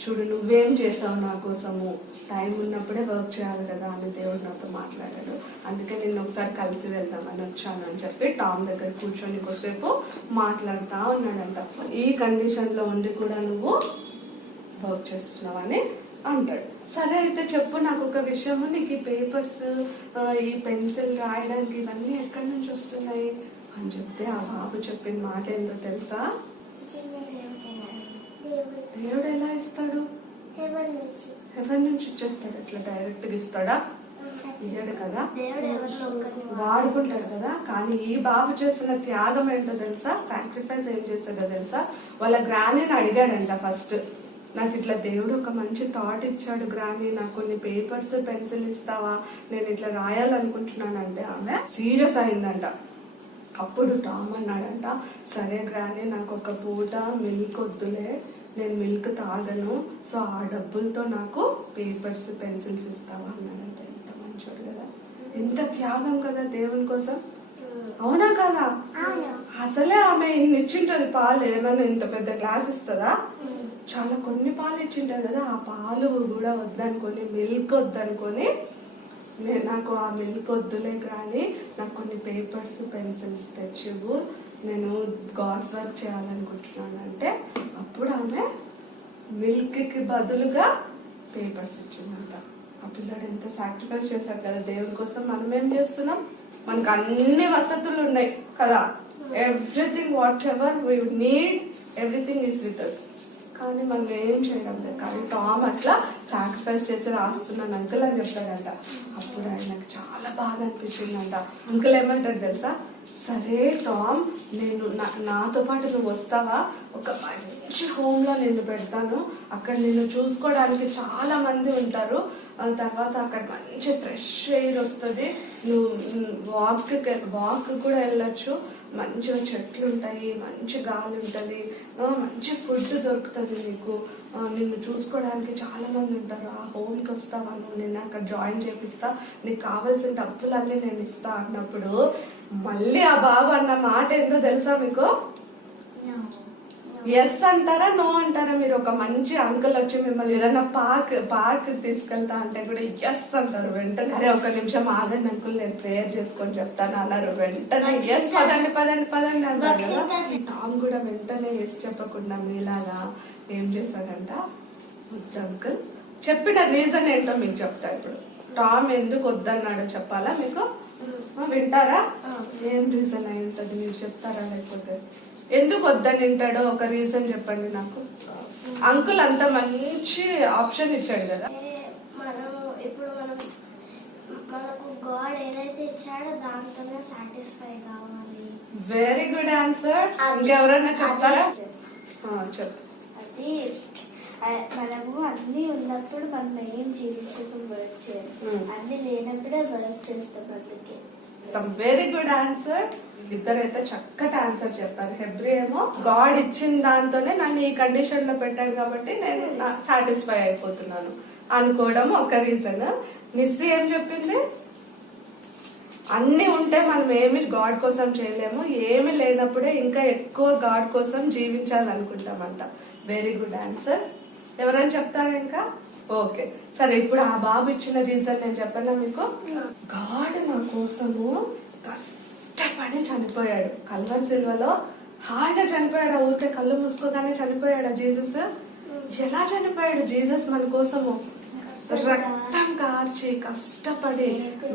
చూడు నువ్వేం చేసావు నా కోసము, టైం ఉన్నప్పుడే వర్క్ చేయాలి కదా అని దేవుడు నాతో మాట్లాడాడు. అందుకే నిన్ను ఒకసారి కలిసి వెళ్దామని వచ్చాను అని చెప్పి టామ్ దగ్గర కూర్చొని కొద్దిసేపు మాట్లాడుతా ఉన్నాడంట. ఈ కండిషన్ లో ఉండి కూడా నువ్వు వర్క్ చేస్తున్నావని అంటాడు. సరే అయితే చెప్పు నాకు ఒక విషయము, నీకు ఈ పేపర్స్ ఈ పెన్సిల్ రాయడానికి ఇవన్నీ ఎక్కడి నుంచి వస్తున్నాయి అని చెప్తే ఆ బాబు చెప్పిన మాట ఏందో తెలుసా? దేవుడు ఎలా ఇస్తాడు? హెవెన్ నుంచి ఇచ్చేస్తాడు. ఎట్లా డైరెక్ట్ గా ఇస్తాడా? ఇయ్యాడు కదా, వాడుకుంటాడు కదా. కానీ ఈ బాబు చేసిన త్యాగం ఏంటో తెలుసా? సాక్రిఫైస్ ఏం చేశాడో తెలుసా? వాళ్ళ గ్రానీని అడిగాడంట ఫస్ట్, నాకు ఇట్లా దేవుడు ఒక మంచి థాట్ ఇచ్చాడు గ్రానీ, నాకు కొన్ని పేపర్స్ పెన్సిల్ ఇస్తావా, నేను ఇట్లా రాయాలనుకుంటున్నానంటే ఆమె సీరియస్ అయిందంట. అప్పుడు టామ్ అన్నాడంట, సరే గ్రానీ నాకు ఒక పూట మిల్క్ వద్దులే, నేను మిల్క్ తాగను, సో ఆ డబ్బులతో నాకు పేపర్స్ పెన్సిల్స్ ఇస్తావా అన్నాడంట. ఎంత మంచోడు కదా, ఎంత త్యాగం కదా దేవుని కోసం. అవునా కదా? అవును. అసలే ఆమె ఇన్ని ఇచ్చింటది పాలు, ఏమైనా ఇంత పెద్ద గ్లాస్ ఇస్తుందా? చాలా కొన్ని పాలు ఇచ్చింటది కదా, ఆ పాలు కూడా వద్దనుకొని, మిల్క్ వద్దనుకొని, నాకు ఆ మిల్క్ వద్దులే కానీ నాకు కొన్ని పేపర్స్ పెన్సిల్స్ తెచ్చివు, నేను గాడ్స్ వర్క్ చేయాలనుకుంటున్నాను అంటే అప్పుడు ఆమె మిల్క్ కి బదులుగా పేపర్స్ ఇచ్చిందంట. ఆ పిల్లడు ఎంత సాక్రిఫైస్ చేశాడు కదా దేవుని కోసం. మనం ఏం చేస్తున్నాం? మనకు అన్ని వసతులు ఉన్నాయి కదా, everything whatever we need, everything is with us. కానీ మనం ఏం చేయడం లేదు. కానీ టామ్ అట్లా సాక్రిఫైస్ చేసి రాస్తున్నాను అంకుల్ అని చెప్తాడంట. అప్పుడు ఆయనకు చాలా బాధ అనిపించిందంట. అంకుల్ ఏమంటాడు తెలుసా, సరే టామ్, నేను నాతో పాటు నువ్వు వస్తావా, ఒక మంచి హోమ్ లో నేను పెడతాను, అక్కడ నేను చూసుకోవడానికి చాలా మంది ఉంటారు, తర్వాత అక్కడ మంచి ఫ్రెష్ ఎయిర్ వస్తుంది, నువ్వు వాక్ కూడా వెళ్ళొచ్చు, మంచిగా చెట్లు ఉంటాయి, మంచి గాలి ఉంటుంది, మంచి ఫుడ్ దొరుకుతుంది నీకు, నిన్ను చూసుకోవడానికి చాలా మంది ఉంటారు, ఆ హోమ్కి వస్తావా నువ్వు, నేను అక్కడ జాయిన్ చేపిస్తా, నీకు కావాల్సిన డబ్బులన్నీ నేను ఇస్తా అన్నప్పుడు మళ్ళీ ఆ బాబు అన్న మాట ఏందో తెలుసా మీకు? ఎస్ అంటారా నో అంటారా? మీరు ఒక మంచి అంకుల్ వచ్చి మిమ్మల్ని ఏదైనా పార్క్ తీసుకెళ్తా అంటే కూడా ఎస్ అంటారు వెంటనే. అరే ఒక నిమిషం ఆగండి అంకుల్, నేను ప్రేయర్ చేసుకొని చెప్తాను అన్నారు వెంటనే. ఎస్ పదండి పదండి పదండి అంటారు కదా. ఈ టామ్ కూడా వెంటనే ఎస్ చెప్పకుండా మీలాగా ఏం చేశాడంట, వద్దు అంకుల్, చెప్పిన రీజన్ ఏంటో మీకు చెప్తా ఇప్పుడు. టామ్ ఎందుకు వద్దన్నాడో చెప్పాలా మీకు? వింటారా? ఏం రీజన్ అయి ఉంటది మీరు చెప్తారా? లేకపోతే ఎందుకు వద్దని వింటాడో ఒక రీజన్ చెప్పండి నాకు. అంకుల్ అంత మంచి ఆప్షన్ ఇచ్చాడు కదా. ఇప్పుడు మనకు గాడ్ ఏదైతే ఇచ్చాడో దాంతోనే సాటిస్ఫై కావాలి. Very good answer. ఇంకెవరైనా చెప్తారా? చెప్పు. అది మనము అన్ని ఉన్నప్పుడు మనం ఏం జీవితం కోసం వర్క్ చేయాలి, అన్ని లేనప్పుడే వర్క్ చేస్తాం. అందుకే వెరీ గుడ్ ఆన్సర్. ఇద్దరైతే చక్కటి ఆన్సర్ చెప్పారు. హెబ్రీ ఏమో గాడ్ ఇచ్చిన దాంతోనే నన్ను ఈ కండిషన్ లో పెట్టాడు కాబట్టి నేను సాటిస్ఫై అయిపోతున్నాను అనుకోవడం ఒక రీజన్. నిస్సి ఏం చెప్పింది? అన్ని ఉంటే మనం ఏమి గాడ్ కోసం చేయలేము, ఏమి లేనప్పుడే ఇంకా ఎక్కువ గాడ్ కోసం జీవించాలనుకుంటామంట. Very good answer. ఎవరైనా చెప్తారా ఇంకా? ఓకే సరే, ఇప్పుడు ఆ బాబు ఇచ్చిన రీజన్ నేను చెప్పాను మీకు. గాడ్ నా కోసము కష్టపడి చనిపోయాడు కల్వరి సిలువలో, హాయిగా చనిపోయాడు. ఊరికే కళ్ళు మూసుకోగానే చనిపోయాడు జీసస్. ఎలా చనిపోయాడు జీసస్ మన కోసము? రక్తం కార్చి కష్టపడి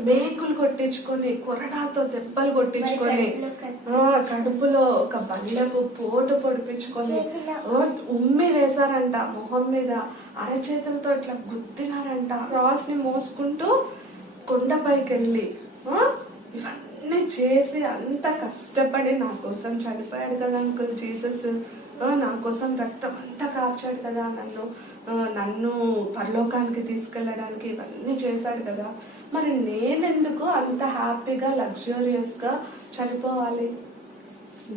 మేకులు కొట్టించుకొని, కొరడాతో దెబ్బలు కొట్టించుకొని, కడుపులో ఒక బండకు పోటు పొడిపించుకొని, ఉమ్మి వేశారంట మొహం మీద, అరచేతులతో ఇట్లా గుద్దినారంట, క్రాస్ ని మోసుకుంటూ కొండపైకి వెళ్ళి ఇవన్నీ చేసి అంత కష్టపడి నా కోసం చనిపోయాడు కదా అంకుల్ జీసస్. నా కోసం రక్తం అంతా కార్చాడు కదా, నన్ను పరలోకానికి తీసుకెళ్ళడానికి ఇవన్నీ చేశాడు కదా. మరి నేనెందుకు అంత హ్యాపీగా లగ్జూరియస్ గా చనిపోవాలి?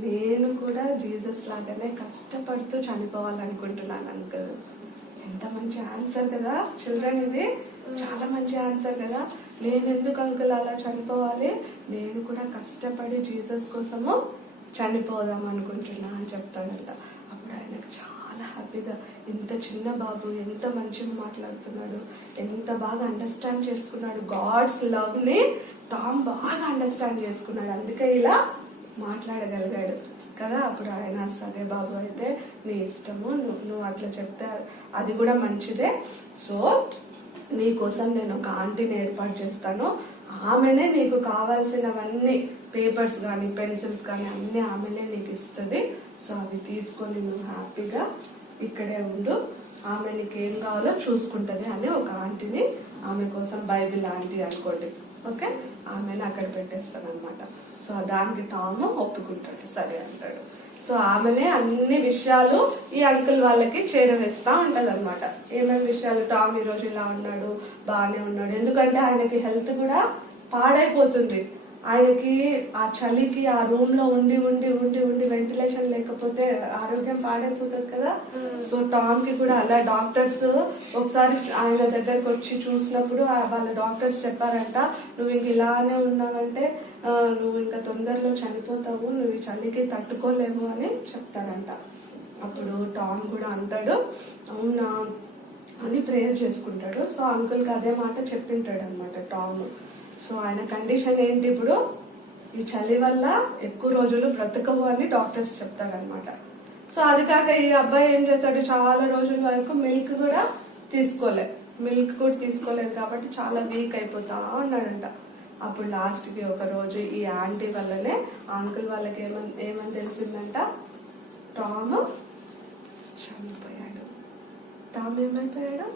నేను కూడా జీసస్ లాగానే కష్టపడుతూ చనిపోవాలనుకుంటున్నాను అంకుల్. ఎంత మంచి ఆన్సర్ కదా చిల్డ్రన్, ఇది చాలా మంచి ఆన్సర్ కదా. నేను ఎందుకు అంకుల్ అలా చనిపోవాలి? నేను కూడా కష్టపడి జీసస్ కోసము చనిపోదాం అనుకుంటున్నా అని చెప్తాడంట. అప్పుడు ఆయనకు చాలా హ్యాపీగా, ఇంత చిన్న బాబు ఎంత మంచిగా మాట్లాడుతున్నాడు, ఎంత బాగా అండర్స్టాండ్ చేసుకున్నాడు గాడ్స్ లవ్ ని. టామ్ బాగా అండర్స్టాండ్ చేసుకున్నాడు, అందుకే ఇలా మాట్లాడగలిగాడు కదా. అప్పుడు ఆయన సరే బాబు అయితే నీ ఇష్టము, నువ్వు అట్లా చెప్తే అది కూడా మంచిదే. సో నీ కోసం నేను ఒక ఆంటీని ఏర్పాటు చేస్తాను, ఆమెనే నీకు కావాల్సినవన్నీ పేపర్స్ కానీ పెన్సిల్స్ కానీ అన్ని ఆమెనే నీకు ఇస్తుంది. సో అవి తీసుకొని నువ్వు హ్యాపీగా ఇక్కడే ఉండు, ఆమె నీకు ఏం కావాలో చూసుకుంటది అని ఒక ఆంటీని, ఆమె కోసం బైబిల్ ఆంటీ అనుకోండి, ఓకే, ఆమెను అక్కడ పెట్టేస్తాను అనమాట. సో దానికి టామ్ ఒప్పుకుంటాడు, సరే అంటాడు. సో ఆమెనే అన్ని విషయాలు ఈ అంకుల్ వాళ్ళకి చేరవేస్తా ఉంటది అనమాట. ఏమేమి విషయాలు? టామ్ ఈ రోజు ఇలా ఉన్నాడు, బాగానే ఉన్నాడు, ఎందుకంటే ఆయనకి హెల్త్ కూడా పాడైపోతుంది. ఆయనకి ఆ చలికి ఆ రూమ్ లో ఉండి ఉండి ఉండి ఉండి వెంటిలేషన్ లేకపోతే ఆరోగ్యం పాడైపోతుంది కదా. సో టామ్ కి కూడా అలా డాక్టర్స్ ఒకసారి ఆయన దగ్గరకు వచ్చి చూసినప్పుడు వాళ్ళ డాక్టర్స్ చెప్పారంట, నువ్వు ఇంక ఇలానే ఉన్నావంటే నువ్వు ఇంకా తొందరలో చనిపోతావు, నువ్వు ఈ చలికి తట్టుకోలేవు అని చెప్తారంట. అప్పుడు టామ్ కూడా అంటాడు అవునా అని ప్రేయర్ చేసుకుంటాడు. సో అంకుల్ కి అదే మాట చెప్పింటాడు అనమాట టామ్. సో ఆయన కండిషన్ ఏంటి, ఇప్పుడు ఈ చలి వల్ల ఎక్కువ రోజులు బ్రతకవు అని డాక్టర్స్ చెప్తాడనమాట. సో అది కాక ఈ అబ్బాయి ఏం చేశాడు, చాలా రోజుల వరకు మిల్క్ కూడా తీసుకోలేదు కాబట్టి చాలా వీక్ అయిపోతా ఉన్నాడంట. అప్పుడు లాస్ట్ కి ఒక రోజు ఈ ఆంటీ వల్లనే అంకుల్ వాళ్ళకి ఏమని తెలిసిందంట, టామ్ చనిపోయాడు. టామ్ ఏమైపోయాడు,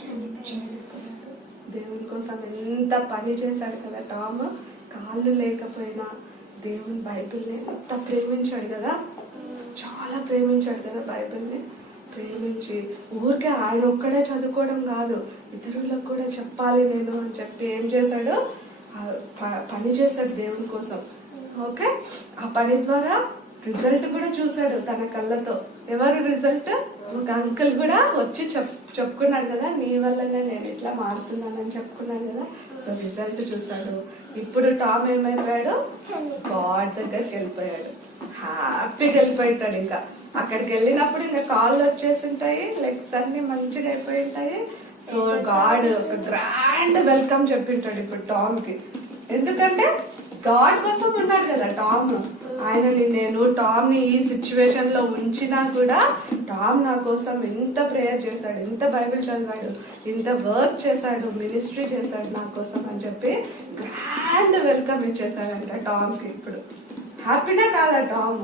చనిపోయాడు. దేవుని కోసం ఎంత పని చేశాడు కదా టామ్. కాళ్ళు లేకపోయినా దేవుని బైబిల్ని ఎంత ప్రేమించాడు కదా, చాలా ప్రేమించాడు కదా బైబిల్ని. ప్రేమించి ఊరికే ఆయన ఒక్కడే చదువుకోవడం కాదు, ఇతరులకు కూడా చెప్పాలి నేను అని చెప్పి ఏం చేశాడు, పని చేశాడు దేవుని కోసం. ఓకే, ఆ పని ద్వారా రిజల్ట్ కూడా చూశాడు తన కళ్ళతో. ఎవరు రిజల్ట్, ఒక అంకుల్ కూడా వచ్చి చెప్పుకున్నాడు కదా, నీ వల్లనే నేను ఇట్లా మారుతున్నానని చెప్పుకున్నాడు కదా. సో రిజల్ట్ చూశాడు. ఇప్పుడు టామ్ ఏమైపోయాడు, గాడ్ దగ్గరికి వెళ్ళిపోయాడు. హ్యాపీగా వెళ్ళిపోయింటాడు. ఇంకా అక్కడికి వెళ్ళినప్పుడు ఇంకా కాళ్ళు వచ్చేసి ఉంటాయి, లెగ్స్ అన్ని మంచిగా అయిపోయి ఉంటాయి. సో గాడ్ ఒక గ్రాండ్ వెల్కమ్ చెప్పింటాడు ఇప్పుడు టామ్ కి. ఎందుకంటే గాడ్ కోసం ఉన్నాడు కదా టామ్. నేను టామ్ ని ఈ సిచ్యువేషన్ లో ఉంచినా కూడా టామ్ నా కోసం ఎంత ప్రేయర్ చేశాడు, ఎంత బైబిల్ చదివాడు, ఎంత వర్క్ చేశాడు, మినిస్ట్రీ చేశాడు నా కోసం అని చెప్పి గ్రాండ్ వెల్కమ్ ఇచ్చేసాడంట టామ్ కి. ఇప్పుడు హ్యాపీనే కాదా టామ్,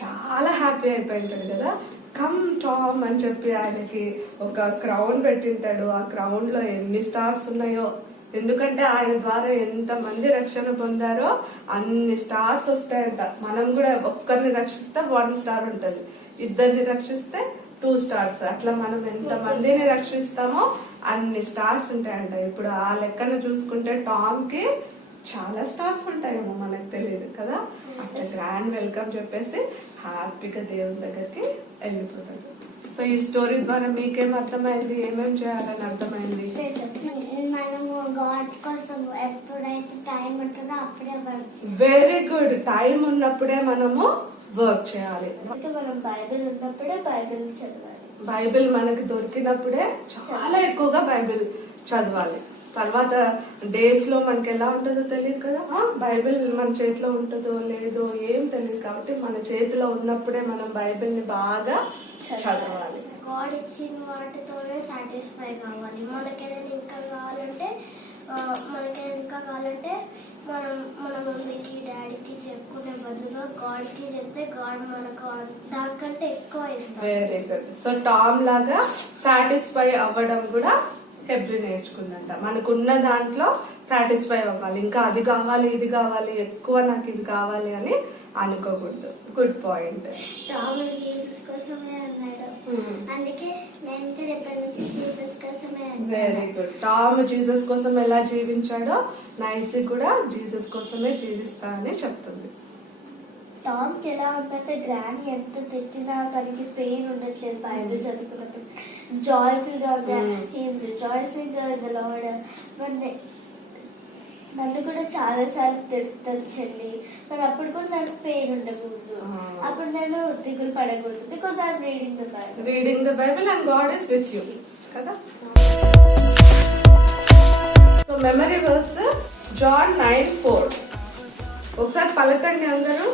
చాలా హ్యాపీ అయిపోయింటాడు కదా. కమ్ టామ్ అని చెప్పి ఆయనకి ఒక క్రౌన్ పెట్టింటాడు. ఆ క్రౌన్ లో ఎన్ని స్టార్స్ ఉన్నాయో, ఎందుకంటే ఆయన ద్వారా ఎంత మంది రక్షణ పొందారో అన్ని స్టార్స్ వస్తాయంట. మనం కూడా ఒక్కరిని రక్షిస్తే 1 స్టార్ ఉంటది, ఇద్దరిని రక్షిస్తే 2 స్టార్స్, అట్లా మనం ఎంత మందిని రక్షిస్తామో అన్ని స్టార్స్ ఉంటాయంట. ఇప్పుడు ఆ లెక్కను చూసుకుంటే టామ్ కి చాలా స్టార్స్ ఉంటాయేమో మనకు తెలియదు కదా. అట్లా గ్రాండ్ వెల్కమ్ చెప్పేసి హ్యాపీగా దేవుని దగ్గరికి వెళ్ళిపోతాడు. సో ఈ స్టోరీ ద్వారా మీకేం అర్థమైంది, ఏమేం చేయాలని అర్థమైంది? మనము గాడ్ కోసం ఎప్పుడైతే టైం ఉంటుందో అప్పుడే వర్క్ చేయాలి. వెరీ గుడ్, టైం ఉన్నప్పుడే మనము వర్క్ చేయాలి. మనం బైబిల్ ఉన్నప్పుడే బైబిల్ చదవాలి. బైబిల్ మనకి దొరికినప్పుడే చాలా ఎక్కువగా బైబిల్ చదవాలి. తర్వాత డేస్ లో మనకి ఎలా ఉంటుందో తెలియదు కదా, బైబిల్ మన చేతిలో ఉంటుందో లేదో ఏం తెలియదు. కాబట్టి మన చేతిలో ఉన్నప్పుడే మనం బైబిల్ ని బాగా చదవాలి. గాడ్ ఇచ్చిన వాటితోనే సాటిస్ఫై కావాలి. మనకేదైనా ఇంకా కావాలంటే మన మమ్మీకి డాడీకి చెప్పుకునే బదులుగా గాడ్ కి చెప్తే గాడ్ మనకు దానికంటే ఎక్కువ ఇస్తారు. Very good. సో టామ్ లాగా సాటిస్ఫై అవ్వడం కూడా హెబ్రీ నేర్చుకుందంట. మనకున్న దాంట్లో సాటిస్ఫై అవ్వాలి, ఇంకా అది కావాలి ఇది కావాలి ఎక్కువ నాకు ఇది కావాలి అని అనుకోకూడదు. Good point. టామ్ జీసస్ కోసమే అన్నాడు, అందుకే నేను రేపటి నుంచి జీసస్ కోసమే అన్నాడు. Very good. టామ్ జీసస్ కోసం ఎలా జీవించాడో నైసి కూడా జీసస్ కోసమే జీవిస్తా అని చెప్తుంది. టామ్ కి ఎలా ఉందంటే గ్రాండ్ ఎంత తెచ్చినా తనకి పెయిన్ ఉండట్లేదు. బైబిల్ చదువుకున్నప్పుడు జాయ్ఫుల్ గా he is rejoicing in the Lord. నన్ను కూడా చాలా సార్లు తిడుతుంది చెల్లి, మరి అప్పుడు కూడా నాకు పెయిన్ ఉండకూడదు, అప్పుడు నేను దిగులు పడకూడదు. Because I'm reading the Bible and God is with you కదా. సో మెమరీ వర్స్ జాన్ 9:4 ఒకసారి పలకండి అందరూ.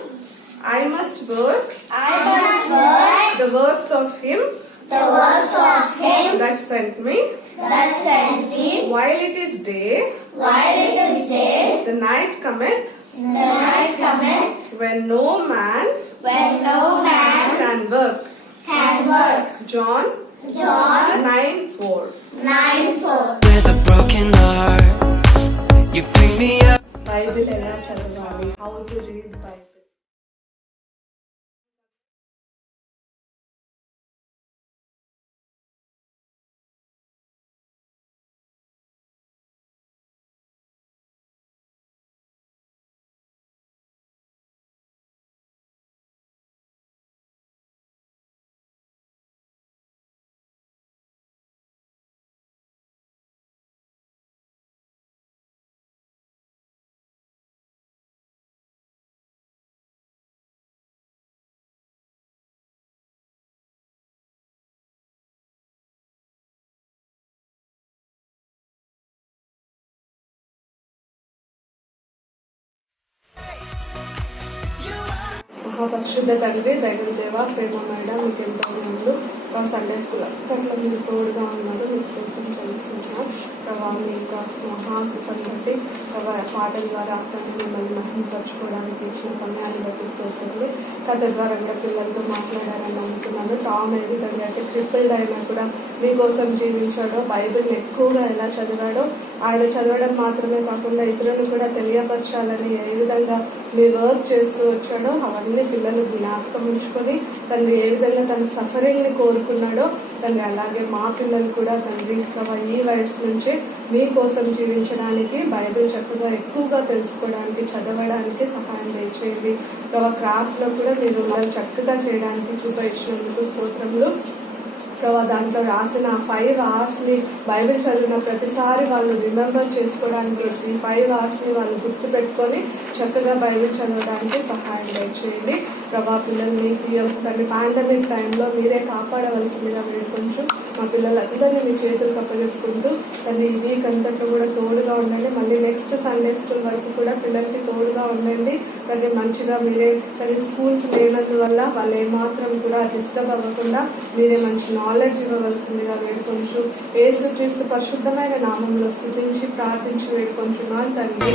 I must work the works of him that sent me while it is day, the night cometh when no man can work. John 9:4. With a broken heart, you bring me up. Bible ఎలా చదవాలి, how to read Bible. పరిశుద్ధ తండ్రి దైవం దేవ ప్రేమమైన మీకు ఎంతో ఉన్నందు Sunday school అంతట్లో మీరు తోడుగా ఉన్నారు. మీకు స్తోత్రం చెల్లిస్తున్నాం ప్రభావ. మీ యొక్క మహాకృపను బట్టి పాటల ద్వారా తండ్రి మిమ్మల్ని మహిమపరచుకోవడానికి ఇచ్చిన సమయాన్ని బట్టి స్తోత్రండి. కథ ద్వారా కూడా పిల్లలతో మాట్లాడారని నమ్ముతున్నాను. టామ్ ఏ విధంగా అయితే ట్రిపుల్ అయినా కూడా మీకోసం జీవించాడో, బైబిల్ ఎక్కువగా ఎలా చదివాడో, ఆయన చదవడం మాత్రమే కాకుండా ఇతరులను కూడా తెలియపరచాలని ఏ విధంగా మీ వర్క్ చేస్తూ వచ్చాడో అవన్నీ పిల్లలు జ్ఞాపకం ఉంచుకొని తండ్రి ఏ విధంగా తన సఫరింగ్ ని కోరుకున్నాడో తండ్రి అలాగే మా పిల్లలు కూడా తండ్రి ఈ వయసు నుంచి మీకోసం జీవించడానికి బైబిల్ చక్కగా ఎక్కువగా తెలుసుకోవడానికి చదవడానికి సహాయం చేయండి. క్రాఫ్ట్ లో కూడా మీరు వాళ్ళు చక్కగా చేయడానికి కృప ఇచ్చినందుకు స్తోత్రములు ప్రభావ. దాంట్లో రాసిన 5 hours ని బైబిల్ చదివిన ప్రతిసారి వాళ్ళు రిమెంబర్ చేసుకోవడానికి ఈ 5 hours ని వాళ్ళు గుర్తు పెట్టుకొని చక్కగా బైబిల్ చదవడానికి సహాయం చేయండి ప్రభా. పిల్లల్ని తన పాండమిక్ టైంలో మీరే కాపాడవలసిందిగా మీరు కొంచెం మా పిల్లలందరినీ మీ చేతులకు అప్పచెప్పుకుంటూ తను ఈ వీక్ అంతట్లో కూడా తోడుగా ఉండండి. మళ్ళీ నెక్స్ట్ సండే స్కూల్ వరకు కూడా పిల్లలకి తోడుగా ఉండండి. తను మంచిగా మీరే తన స్కూల్స్ లేనందువల్ల వాళ్ళు ఏమాత్రం కూడా డిస్టర్బ్ అవ్వకుండా మీరే మంచి నాలెడ్జ్ ఇవ్వవలసిందిగా వేడుకొంచు యేసుక్రీస్తు పరిశుద్ధమైన నామంలో స్తుతించి ప్రార్థించి వేడుకొంచున్నాను తండ్రి.